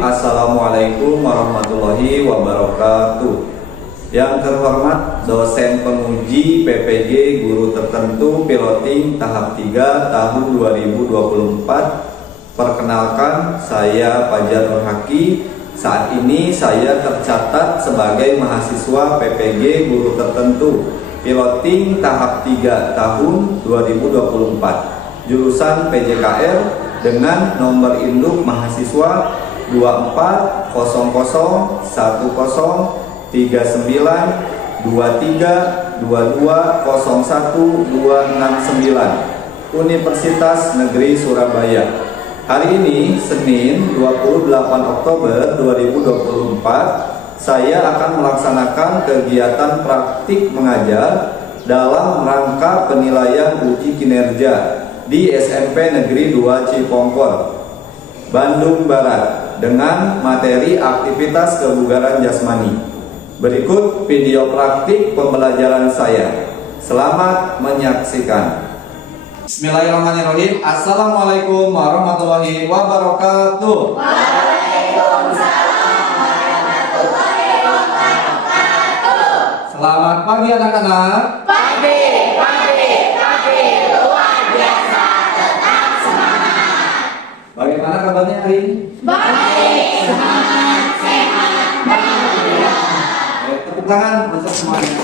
Assalamualaikum warahmatullahi wabarakatuh. Yang terhormat dosen penguji PPG guru tertentu piloting tahap 3 tahun 2024. Perkenalkan, saya Fajar Nur Haki. Saat ini saya tercatat sebagai mahasiswa PPG guru tertentu piloting tahap 3 tahun 2024 jurusan PJKR dengan nomor induk mahasiswa 2401103923220129 Universitas Negeri Surabaya. Hari ini Senin 28 Oktober 2024 saya akan melaksanakan kegiatan praktik mengajar dalam rangka penilaian uji kinerja di SMP Negeri 2 Cipongkor, Bandung Barat dengan materi aktivitas kebugaran jasmani. Berikut video praktik pembelajaran saya. Selamat menyaksikan. Bismillahirrahmanirrahim. Assalamualaikum warahmatullahi wabarakatuh. Waalaikumsalam warahmatullahi wabarakatuh. Selamat pagi anak-anak. Pagi, luar biasa, tetap semangat. Bagaimana kabarnya hari ini? Baik, semangat, sehat, bahagia. Tepuk tangan untuk semuanya.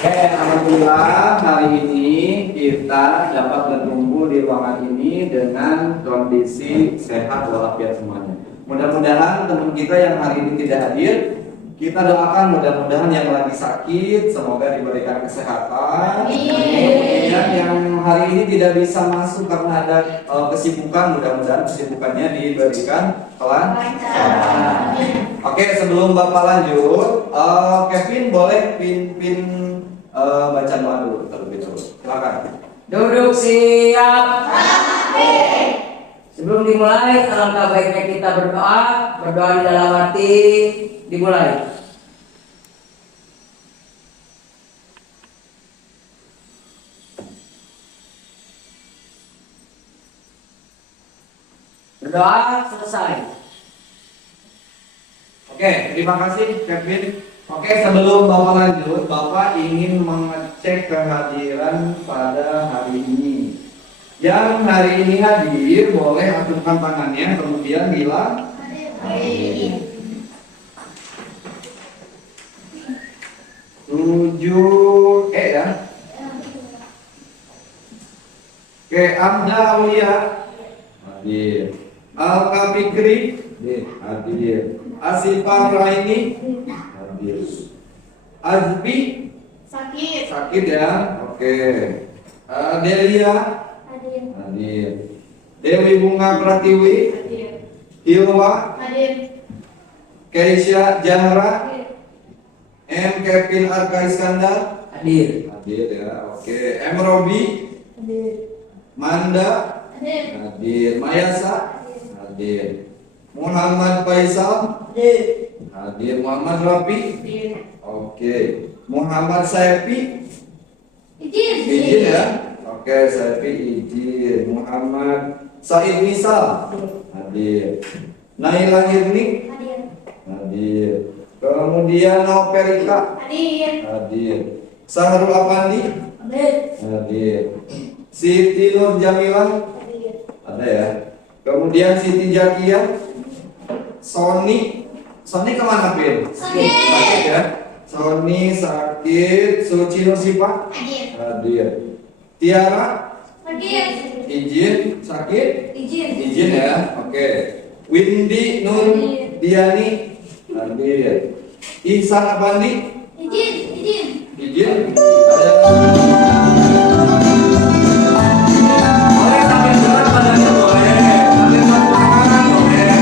Alhamdulillah hari ini kita dapat berkumpul di ruangan ini dengan kondisi sehat walafiat semuanya. Mudah-mudahan teman kita yang hari ini tidak hadir, kita doakan mudah-mudahan yang lagi sakit semoga diberikan kesehatan. Kemudian yang hari ini tidak bisa masuk karena ada kesibukan, mudah-mudahan kesibukannya diberikan kelancaran. Oke, sebelum Bapak lanjut, Kevin boleh pin baca doa dulu terlebih dahulu. Silakan. Duduk siap. Sebelum dimulai, alangkah baiknya kita berdoa di dalam hati. Dimulai. Berdoa selesai. Oke, terima kasih Kevin. Oke, sebelum Bapak lanjut, Bapak ingin mengecek kehadiran pada hari ini. Yang hari ini hadir boleh acungkan tangannya, kemudian bilang hadir. 7 ya. Oke, Amda Aulia hadir. Alka Fikri hadir. Asifah Raini hadir. Azbi sakit ya. Oke. Delia hadir. Dewi Bunga Pratiwi Hilwa Keisha Jahra M. Kevin Arka Iskandar Hadir. hadir ya. Oke. M. Robi Manda hadir. Mayasa hadir. Muhammad Faisal hadir. Muhammad Rafi oke. Muhammad Saifi izin ya. Oke, Saifi izin. Muhammad Said Misal hadir. Naila Hirni hadir. Kemudian Noperika hadir. Sahrul Afandi hadir. Siti Nur Jamilah ada ya. Kemudian Siti Jakiyah. Sony kemana Pin? Sakit ya. Sony sakit. Suci Nursipa hadir. Tiara izin sakit izin ya. Oke. Windy Nur Diani hadir. Ihsan Afandi izin ada. Boleh sambil berat badannya boleh. Sambil tepuk tangan boleh.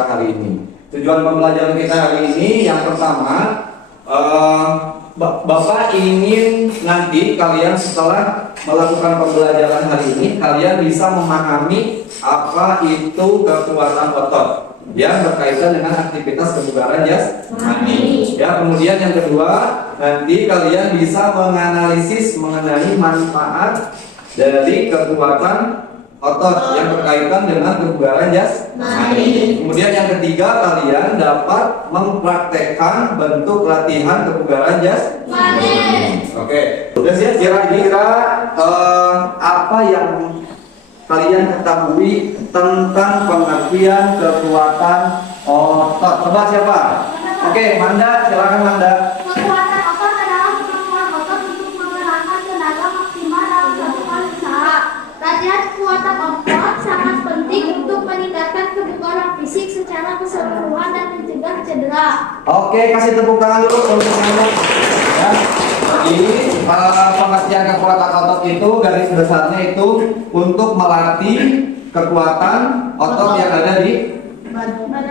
kita hari ini. Tujuan pembelajaran kita hari ini yang pertama, Bapak ingin nanti kalian setelah melakukan pembelajaran hari ini, kalian bisa memahami apa itu kekuatan otot yang berkaitan dengan aktivitas kebugaran jasmani. Ya, kemudian yang kedua, nanti kalian bisa menganalisis mengenai manfaat dari kekuatan otot yang berkaitan dengan kebugaran jasmani. Kemudian yang ketiga, kalian dapat mempraktekkan bentuk latihan kebugaran jasmani. Oke, udah sih kira-kira apa yang kalian ketahui tentang pengertian kekuatan otot? Coba siapa? Oke, Manda, silakan Manda. Kekuatan otot adalah kemampuan otot untuk menggerakkan tenaga maksimal dalam satu kali usaha. Latihan kekuatan otot sangat penting untuk meningkatkan kebugaran fisik secara keseluruhan dan mencegah cedera. Oke, kasih tepuk tangan dulu untuk Manda. Ya. Jadi pengertian kekuatan otot itu garis besarnya itu untuk melatih kekuatan otot yang ada di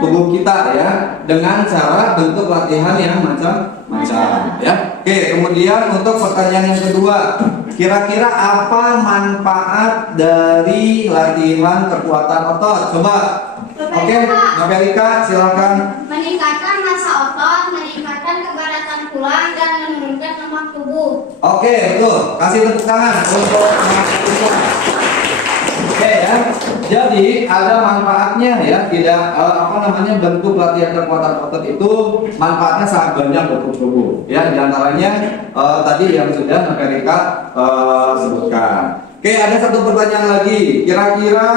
tubuh kita ya, dengan cara bentuk latihan yang macam-macam ya. Oke, kemudian untuk pertanyaan yang kedua, kira-kira apa manfaat dari latihan kekuatan otot? Coba. Oke, Amerika silakan. Meningkatkan massa otot, meningkatkan kepadatan tulang dan menurunkan lemak tubuh. Oke, betul. Kasih tepuk tangan untuk Amerika. Oke ya. Jadi ada manfaatnya ya. Tidak bentuk latihan kekuatan otot itu manfaatnya sangat banyak untuk tubuh. Ya, diantaranya tadi yang sudah Amerika sebutkan. Oke, ada satu pertanyaan lagi. Kira-kira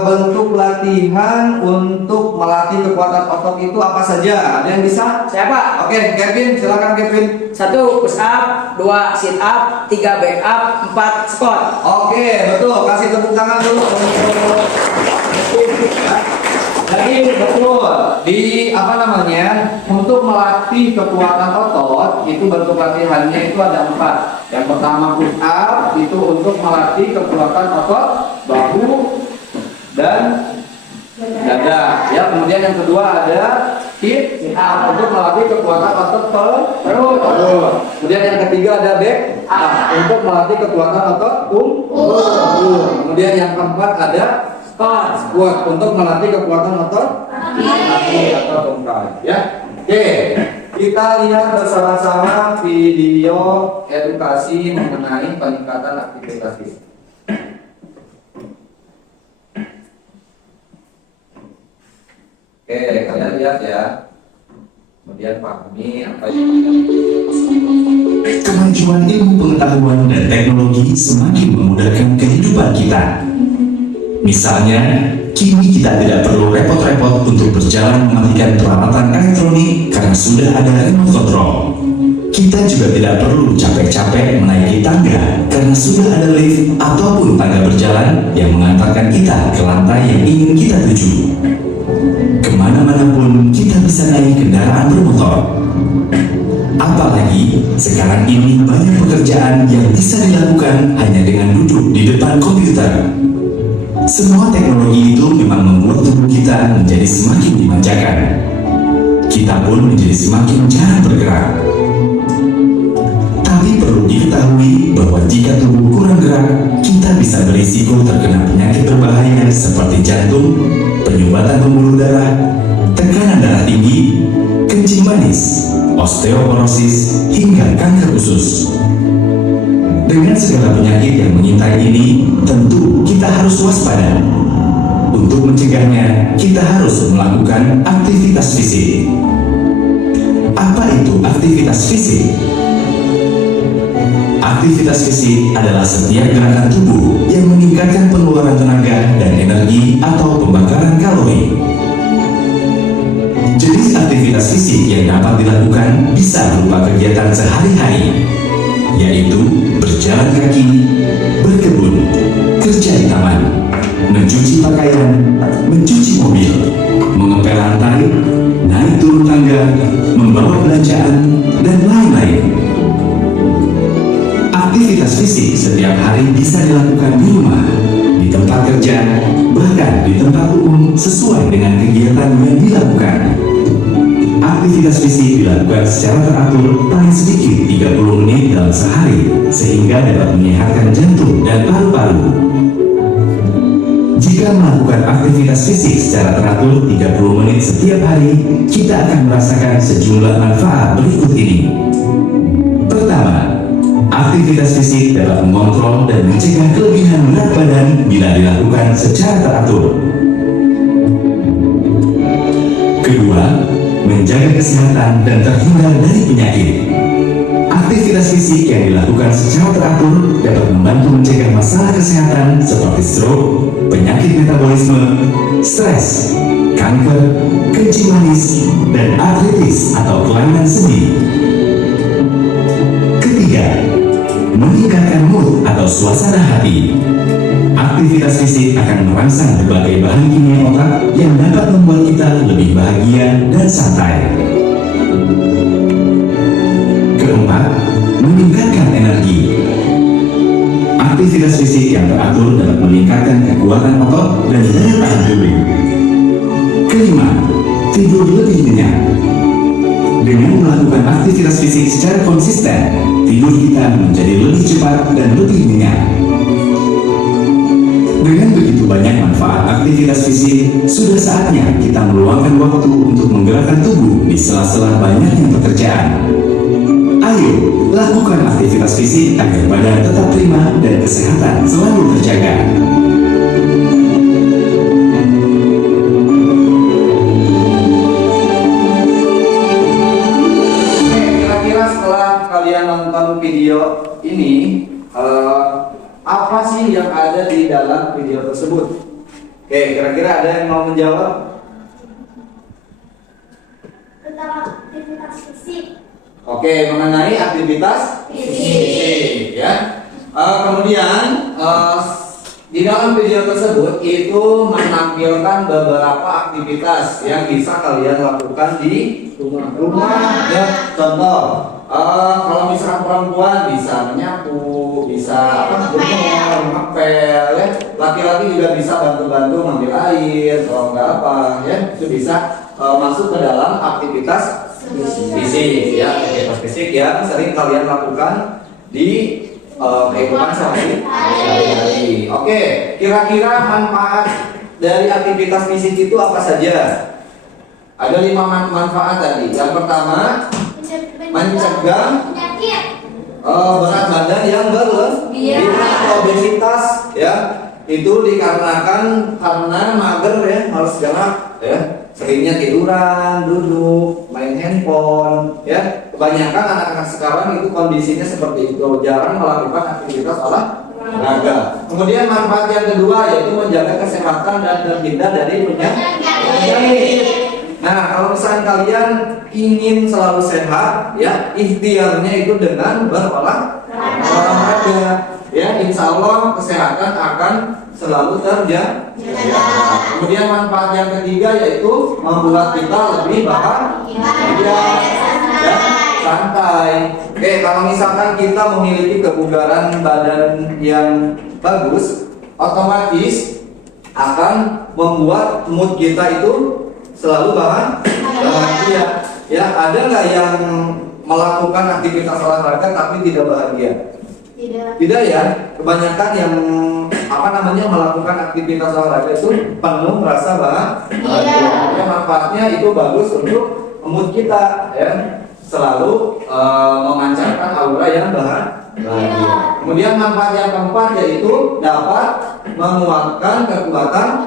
bentuk latihan untuk melatih kekuatan otot itu apa saja? Ada yang bisa? Siapa? Oke, Kevin, silakan Kevin. 1 push up, 2 sit up, 3 back up, 4 squat. Oke, betul. Kasih tepuk tangan dulu untuk jadi betul untuk melatih kekuatan otot itu bentuk latihannya itu ada 4. Yang pertama push up itu untuk melatih kekuatan otot bahu dan dada. Ya, kemudian yang kedua ada sit up untuk melatih kekuatan otot perut. Kemudian yang ketiga ada back up untuk melatih kekuatan otot punggung. Kemudian yang keempat ada squat untuk melatih kekuatan otot kaki atau tungkai. Ya, oke. Kita lihat bersama-sama video edukasi mengenai peningkatan aktivitas fisik. Oke, kalian lihat ya. Kemudian pahami apa yang kemajuan ilmu pengetahuan dan teknologi semakin memudahkan kehidupan kita. Misalnya, kini kita tidak perlu repot-repot untuk berjalan mematikan peralatan elektronik karena sudah ada remote control. Kita juga tidak perlu capek-capek menaiki tangga karena sudah ada lift ataupun tangga berjalan yang mengantarkan kita ke lantai yang ingin kita tuju. Kemana-mana pun kita bisa naik kendaraan bermotor. Apalagi sekarang ini banyak pekerjaan yang bisa dilakukan hanya dengan duduk di depan komputer. Semua teknologi itu memang membuat tubuh kita menjadi semakin dimanjakan. Kita pun menjadi semakin jarang bergerak. Tapi perlu diketahui bahwa jika tubuh kurang gerak, kita bisa berisiko terkena penyakit berbahaya seperti jantung, penyumbatan pembuluh darah, tekanan darah tinggi, kencing manis, osteoporosis, hingga kanker usus. Dengan segala penyakit yang mengintai ini, tentu kita harus waspada. Untuk mencegahnya, kita harus melakukan aktivitas fisik. Apa itu aktivitas fisik? Aktivitas fisik adalah setiap gerakan tubuh yang meningkatkan pengeluaran tenaga dan energi atau pembakaran kalori. Jenis aktivitas fisik yang dapat dilakukan bisa berupa kegiatan sehari-hari, yaitu berjalan kaki, berkebun, kerja di taman, mencuci pakaian, mencuci mobil, mengepel lantai, naik turun tangga, membawa belanjaan, dan lain-lain. Aktivitas fisik setiap hari bisa dilakukan di rumah, di tempat kerja, bahkan di tempat umum sesuai dengan kegiatan yang dilakukan. Aktivitas fisik dilakukan secara teratur paling sedikit 30 menit dalam sehari, sehingga dapat menyehatkan jantung dan paru-paru. Jika melakukan aktivitas fisik secara teratur 30 menit setiap hari, kita akan merasakan sejumlah manfaat berikut ini. Pertama, aktivitas fisik dapat mengontrol dan mencegah kelebihan berat badan bila dilakukan secara teratur. Kedua, menjaga kesehatan dan terhindar dari penyakit. Aktivitas fisik yang dilakukan secara teratur dapat membantu mencegah masalah kesehatan seperti stroke, penyakit metabolisme, stres, kanker, kencing manis, dan artritis atau kelainan sendi. Ketiga, meningkatkan mood atau suasana hati. Aktivitas fisik akan merangsang berbagai bahan kimia otak yang dapat membuat kita lebih bahagia dan santai. Keempat, meningkatkan energi. Aktivitas fisik yang teratur dapat meningkatkan kekuatan otot dan daya tahan tubuh. Kelima, tidur lebih nyenyak. Dengan melakukan aktivitas fisik secara konsisten, tidur kita menjadi lebih cepat dan lebih nyenyak. Dengan begitu banyak manfaat aktivitas fisik, sudah saatnya kita meluangkan waktu untuk menggerakkan tubuh di sela-sela banyaknya pekerjaan. Ayo, lakukan aktivitas fisik agar badan tetap prima dan kesehatan selalu terjaga. Oke, kira-kira setelah kalian nonton video ini, apa sih yang ada di dalam video tersebut? Oke, kira-kira ada yang mau menjawab? Tentang aktivitas fisik. Oke, mengenai aktivitas fisik, ya. Kemudian di dalam video tersebut itu menampilkan beberapa aktivitas yang bisa kalian lakukan di rumah. Ya, contoh, kalau misalkan perempuan bisa menyapu, bisa ngepel, ya. Laki-laki juga bisa bantu-bantu ngambil air, kalau nggak apa, ya. Itu bisa masuk ke dalam aktivitas fisik, ya. Aktivitas fisik yang sering kalian lakukan di kehidupan sehari-hari. Oke, kira-kira manfaat dari aktivitas fisik itu apa saja? Ada 5 manfaat tadi. Yang pertama, mencegah penyakit. berat badan yang berlebihan atau obesitas, ya. Itu dikarenakan karena mager, ya, harus gerak, ya. Seringnya tiduran, duduk, main handphone, ya. Kebanyakan anak-anak sekarang itu kondisinya seperti itu, jarang melakukan aktivitas olahraga. Kemudian manfaat yang kedua yaitu menjaga kesehatan dan terhindar dari penyakit. Nah, kalau misalnya kalian ingin selalu sehat, ya, ikhtiarnya itu dengan berolahraga. Ya, insya Allah kesehatan akan selalu terjaga. Kemudian manfaat yang ketiga yaitu membuat kita lebih bahagia, ya, santai. Oke, kalau misalkan kita memiliki kebugaran badan yang bagus, otomatis akan membuat mood kita itu selalu bahagia. Ya, ada nggak yang melakukan aktivitas olahraga tapi tidak bahagia? Tidak, ya. Kebanyakan yang melakukan aktivitas olahraga itu penuh merasa bahagia. Ya, manfaatnya itu bagus untuk mood kita, ya. Selalu memancarkan aura yang bahagia. Kemudian manfaat yang keempat yaitu dapat menguatkan kekuatan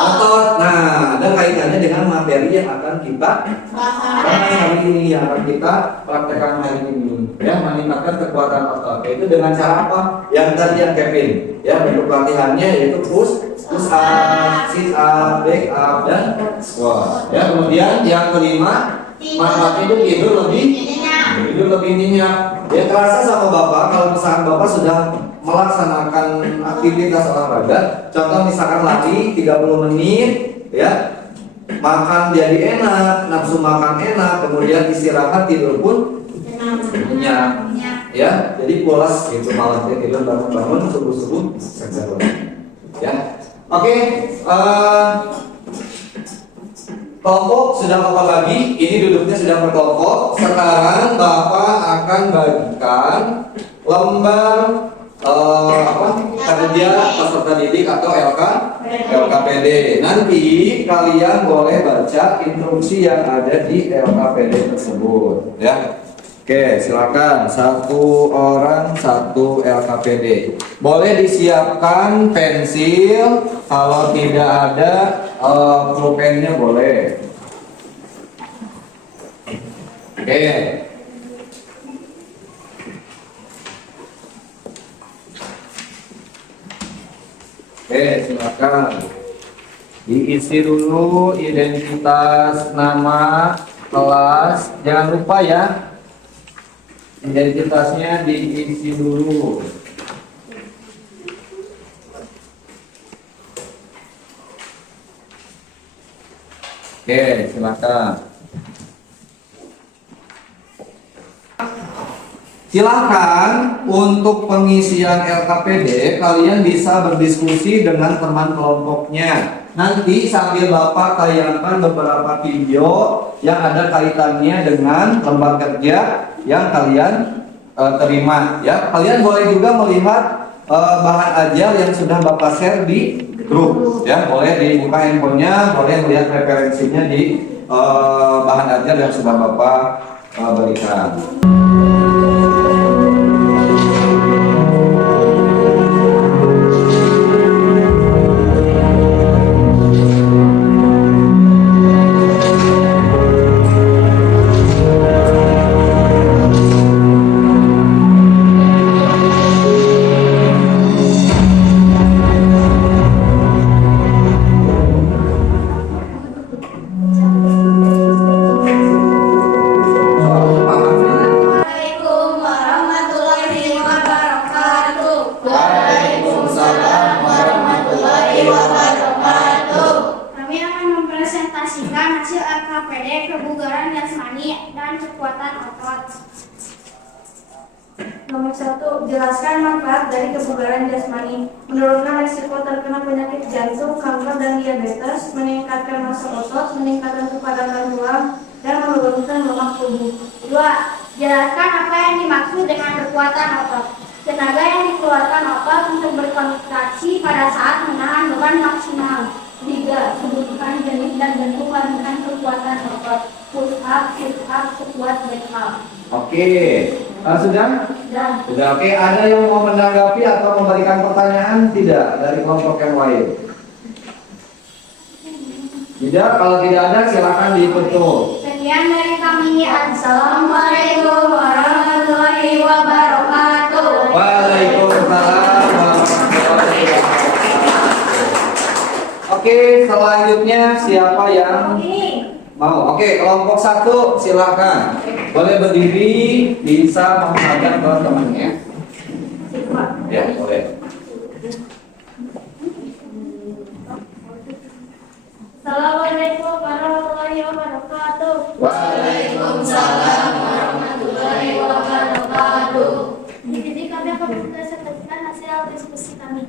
otot. Nah, ada kaitannya dengan materi yang akan kita bahas hari ini, yang akan kita praktekkan hari ini, ya, meningkatkan kekuatan otot. Itu dengan cara apa? Yang tadi yang Kevin, ya, bentuk latihannya yaitu push up, sit up, back up, dan squat. Ya, kemudian yang kelima, manfaatnya itu tidur lebih nyenyak. Ya, terasa sama Bapak kalau misalkan Bapak sudah melaksanakan aktivitas olahraga, contoh misalkan lari 30 menit, ya, makan jadi enak, nafsu makan enak, kemudian istirahat tidur pun nyenyak, ya. Jadi pulas gitu, malam tidur bangun subuh seger, ya. Oke, kelompok sudah Bapak bagi. Ini duduknya sudah berkelompok. Sekarang Bapak akan bagikan lembar kerja peserta didik atau LKPD. Nanti kalian boleh baca instruksi yang ada di LKPD tersebut, ya. Oke, silakan. Satu orang satu LKPD. Boleh disiapkan pensil. Kalau tidak ada pulpennya boleh. Oke. Oke, silakan. Diisi dulu identitas, nama, kelas. Jangan lupa ya. Identitasnya diisi dulu. Oke, silakan. Silakan untuk pengisian LKPD kalian bisa berdiskusi dengan teman kelompoknya. Nanti sambil Bapak tayangkan beberapa video yang ada kaitannya dengan lembar kerja yang kalian terima, ya. Kalian boleh juga melihat bahan ajar yang sudah Bapak share di grup, ya. Boleh dibuka handphonenya, boleh melihat referensinya di bahan ajar yang sudah Bapak berikan. Kebugaran jasmani dan kekuatan otot. Nomor 1, jelaskan manfaat dari kebugaran jasmani. Menurunkan risiko terkena penyakit jantung, kanker, dan diabetes, meningkatkan massa otot, meningkatkan kepadatan tulang, dan menurunkan lemak tubuh. 2. Jelaskan apa yang dimaksud dengan kekuatan otot. Tenaga yang dikeluarkan otot untuk berkontraksi pada saat menahan beban maksimal. 3. Sebutkan jenis dan bentuk latihan kekuatan otot. Push up, sit up, squat, back up. Oke, sudah? Dan Sudah. Oke, ada yang mau menanggapi atau memberikan pertanyaan tidak dari kelompok yang lain? Tidak, kalau tidak ada silakan ditutup. sekian dari kami. Assalamualaikum warahmatullahi wabarakatuh. Waalaikumsalam warahmatullahi wabarakatuh. Oke, selanjutnya siapa yang mau? Oke, kelompok 1 silakan. Boleh berdiri, bisa menghadap ke temannya. Ya, boleh. Assalamualaikum warahmatullahi wabarakatuh. Waalaikumsalam warahmatullahi wabarakatuh. Jadi kami akan mempresentasikan hasil diskusi kami.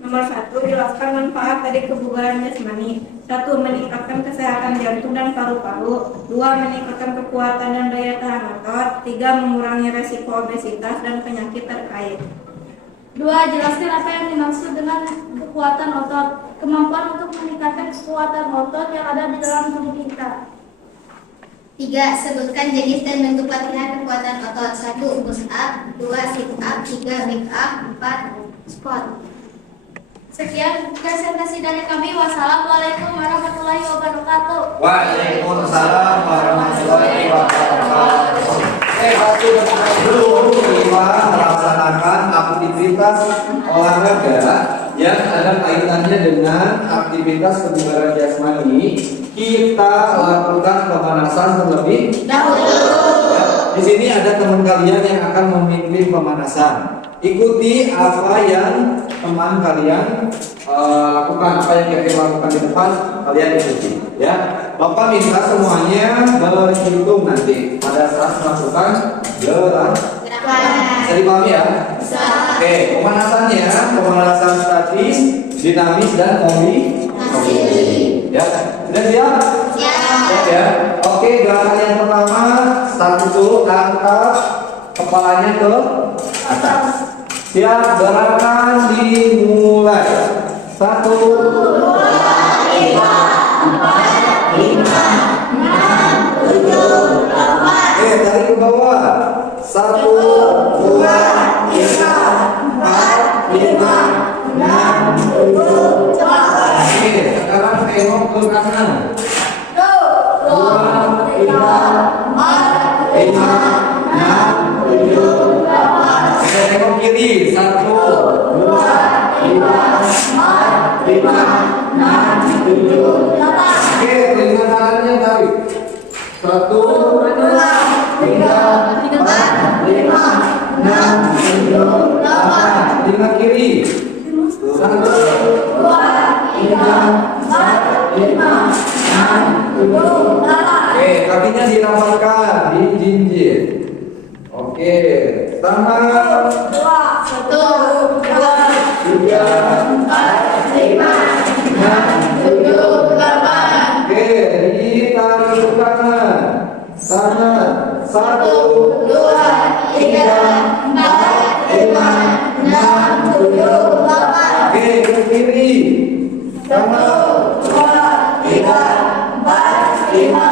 Nomor 1, jelaskan manfaat dari kebugaran jasmani. 1. Meningkatkan kesehatan jantung dan paru-paru. 2. Meningkatkan kekuatan dan daya tahan otot. 3. Mengurangi resiko obesitas dan penyakit terkait. 2. Jelaskan apa yang dimaksud dengan kekuatan otot. Kemampuan untuk meningkatkan kekuatan otot yang ada di dalam tubuh kita. 3. Sebutkan jenis dan bentuk latihan kekuatan otot. 1. Push up, 2. Sit up, 3. Back up, 4. Squat. Sekian presentasi dari kami. Wassalamualaikum warahmatullahi wabarakatuh. Waalaikumsalam warahmatullahi wabarakatuh. Satu dulu kita melaksanakan aktivitas olahraga yang ada kaitannya dengan aktivitas kebugaran jasmani. Kita lakukan pemanasan terlebih dahulu. Di sini ada teman kalian yang akan memimpin pemanasan. Ikuti apa yang teman kalian lakukan, apa yang kalian lakukan di depan, kalian ikuti, ya. Bapak minta semuanya berhitung nanti pada saat melakukan gerakan. Bisa dipahami ya? Oke, pemanasan statis, dinamis dan kombinasi. Ya, sudah siap? Siap ya. Oke, gerakan yang pertama, satu dulu, angkat kepalanya ke atas. Siap, gerakan dimulai. 1, 2, 3, 4, 5, 6, 7, 8. Oke, dari ke bawah. 1, 2, 3, 4, 5, 6, 7, 8. Oke, sekarang tengok ke kanan. 2, 3, 4, 5, 6, 7, 8. Oke, tengok kiri. 1, 2, 3, 4, 5, 6, 7, 8. Oke, telinga kanannya tarik. 1, 2, 3, 4, 5, 6, 7, 8. Telinga kiri. 1, 2, 3, 4, 5, 6, 7, 8. Oke, kakinya dirapatkan, dijinjit. Oke, tangan. 1, 2, 3, 4, 5, 6, 7, 8. Oke, ditarik ke kanan. Tangan. 1, 2, 3, 4, 5, 6, 7, 8. Oke, ke kiri. Tangan. 2, 3, 4, 5,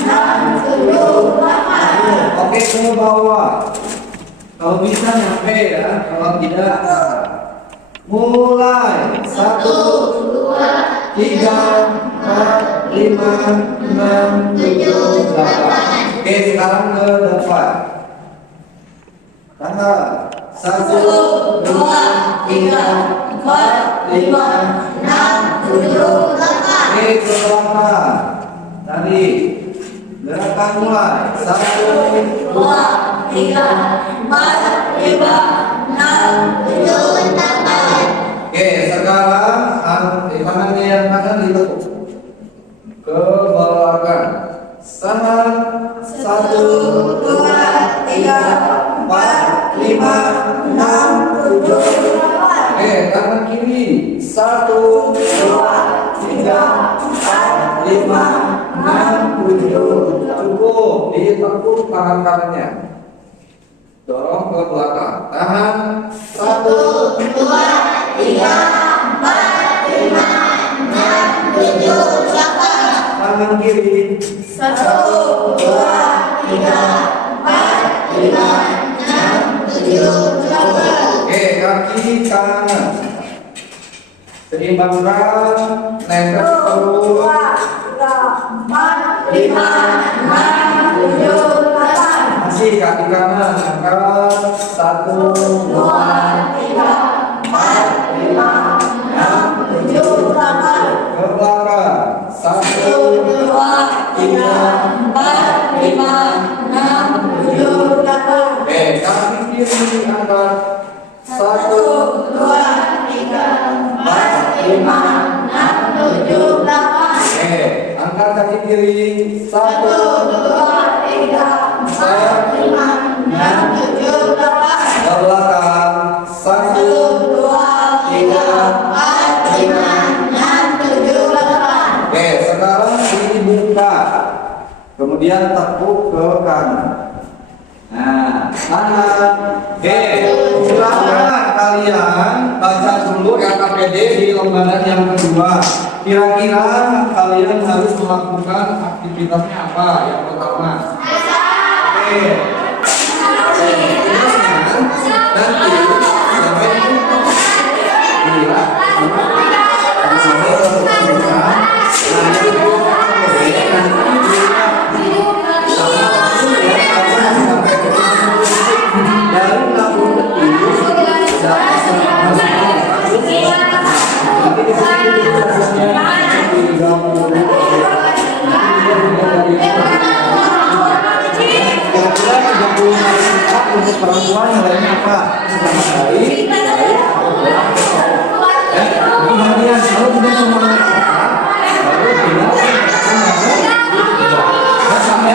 6, 7, 8. Oke, ke bawah. Kalau bisa nyampe ya, kalau tidak mulai. 1, 2, 3, 4, 5, 6, 7, 8. Oke, sekarang ke depan. Tangan. 1, 2, 3, 4, 5, 6, 7, 8. Oke, ke belakang. Tadi gerakan mulai. 1, 2, 3, 4, 5, 6, 7, 8. Oke, sekarang tangannya yang kanan ditekuk ke belakang. Sana. 1, 2, 3, 4, 5, 6, 7, 8. Oke, tangan kiri. 1, 2, 3, 4, 5, 6, 7. Cukup, ditekuk tangan kanannya. Dorong ke belakang. Tahan. 1, 2, 3, 4, 5, 6, 7, 8. Tangan kiri. 1, 2, 3, 4, 5, 6, 7, 8. Oke, kaki kanan. Seimbangkan, nempel terus. 4, 5, 6, 7, 8. Masih kaki kanan, angkat. 1, 2, 3, 4, 5, 6, 7, 8. Ke belakang. 1, 2, 3, 4, 5, 6, 7, 8. Oke, kaki kiri angkat. 1, 2, 3, 4, 5, 6, 7, 8. Oke, angkat kaki kiri. 1, 2, 3, 4, 5, 6, 7, 8. Ke belakang. 1, 2, 3, 4, 5, 6, 7, 8. Oke, sekarang dibuka. Kemudian tekuk ke kanan. Nah, tangan. Oke, silakan kalian baca dulu LKPD di lembaran yang kedua. Kira-kira kalian harus melakukan aktivitasnya apa? Yang pertama. Oke. Terusnya nanti sampai bila untuk perempuan nilainya apa? Pertama kali, kemudian kalau sudah semuanya baru bilang sampai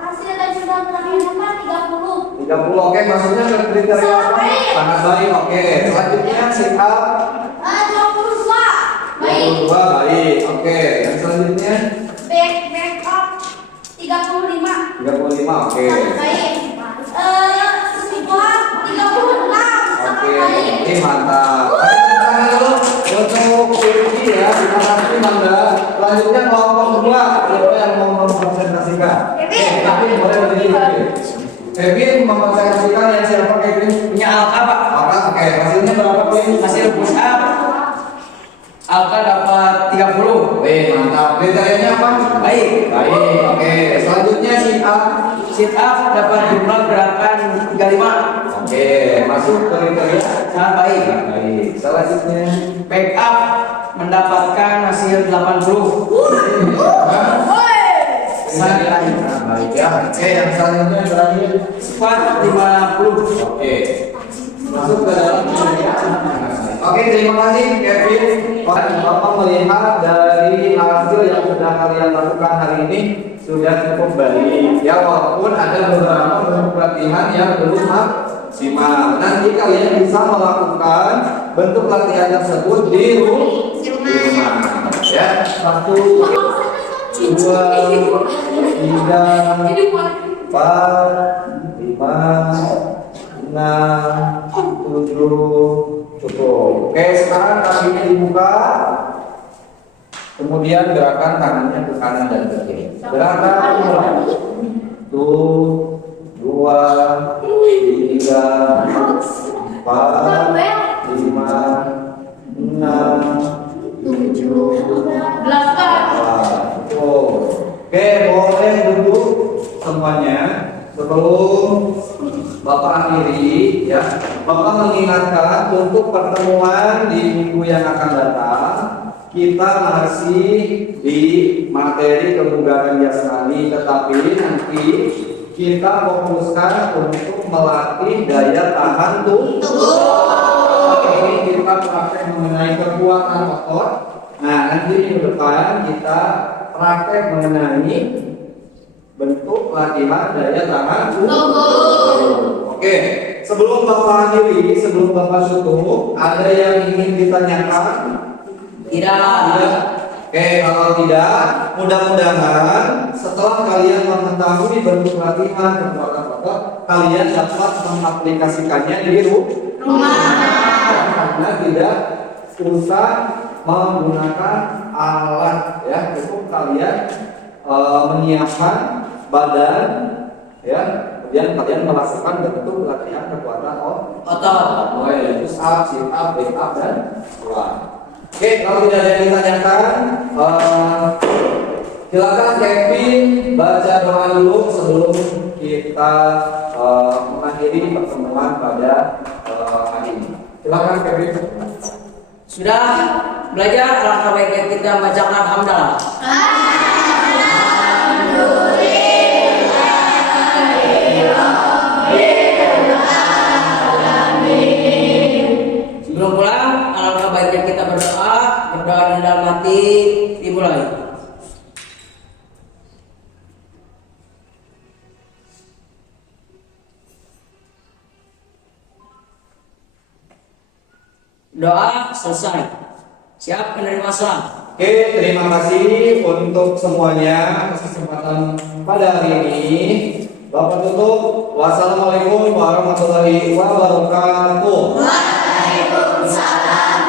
Hasil dan jumlah terakhir 30. 30, oke, maksudnya kriteria apa? Sangat baik, oke. Selanjutnya sit up 22. Baik. 22, baik, oke. Yang selanjutnya Back up 35. 35, oke. Sangat baik. Squat 36. Sangat Oke, baik. ini mantap. Tangan dulu untuk Turki ya, terima kasih Manda. Selanjutnya kelompok kedua, siapa yang mau mempresentasikan? Kevin boleh berdiri. Kevin mempresentasikan yang siapa Kevin? Punya Alka Pak. Maka, oke, hasilnya berapa poin? Hasil push up Alka dapat 30. Wih, mantap. Kriterianya apa? Baik. Baik, oke. Selanjutnya sit up. Sit up dapat jumlah gerakan 35. Oke, masuk kriteria. Sangat baik. Baik. Selanjutnya Back up mendapatkan hasil 80. sangat baik. Nah, baik ya. Oke, yang selanjutnya yang terakhir. Squat 50. Oke. Masuk ke dalam kriteria. Oke, terima kasih Kevin. Bapak melihat dari hasil yang sudah kalian lakukan hari ini sudah cukup baik. Ya, walaupun ada beberapa bentuk latihan yang belum maksimal. Nanti kalian bisa melakukan bentuk latihan tersebut di rumah. Ya, 1, 2, 3, 4, 5, 6, 7, cukup. Oke, sekarang kakinya dibuka. Kemudian gerakan tangannya ke kanan dan ke kiri. Gerakan mulai. 1, 2, 3, 4, 5, 6, 7, 8. Oke, boleh duduk semuanya. Sebelum Bapak akhiri, ya, Bapak mengingatkan untuk pertemuan di minggu yang akan datang, kita masih di materi kebugaran jasmani, tetapi nanti kita fokuskan untuk melatih daya tahan tubuh. Ini kita praktek mengenai kekuatan otot. Nah, nanti minggu depan kita praktek mengenai bentuk latihan daya tahan tubuh. Oke, sebelum Bapak akhiri, sebelum Bapak tutup, ada yang ingin ditanyakan? Tidak. Oke, kalau tidak, mudah-mudahan setelah kalian mengetahui bentuk latihan kekuatan otot, kalian dapat mengaplikasikannya di rumah. Karena tidak usah menggunakan alat, ya, cukup kalian menyiapkan badan, ya, kemudian kalian melakukan bentuk latihan kekuatan Otot. mulai dari push up, sit up, back up, dan squat. Oke, kalau tidak ada yang ditanyakan, silakan Kevin baca doa dulu sebelum kita mengakhiri pertemuan pada hari ini. Silakan Kevin. Sudah belajar, alangkah baiknya kita bacakan hamdalah. Sebelum pulang, alangkah baiknya kita berdoa di dalam hati, dimulai. Doa selesai. Siap menerima salam. Oke, terima kasih untuk semuanya atas kesempatan pada hari ini. Bapak tutup. Wassalamualaikum warahmatullahi wabarakatuh. Waalaikumsalam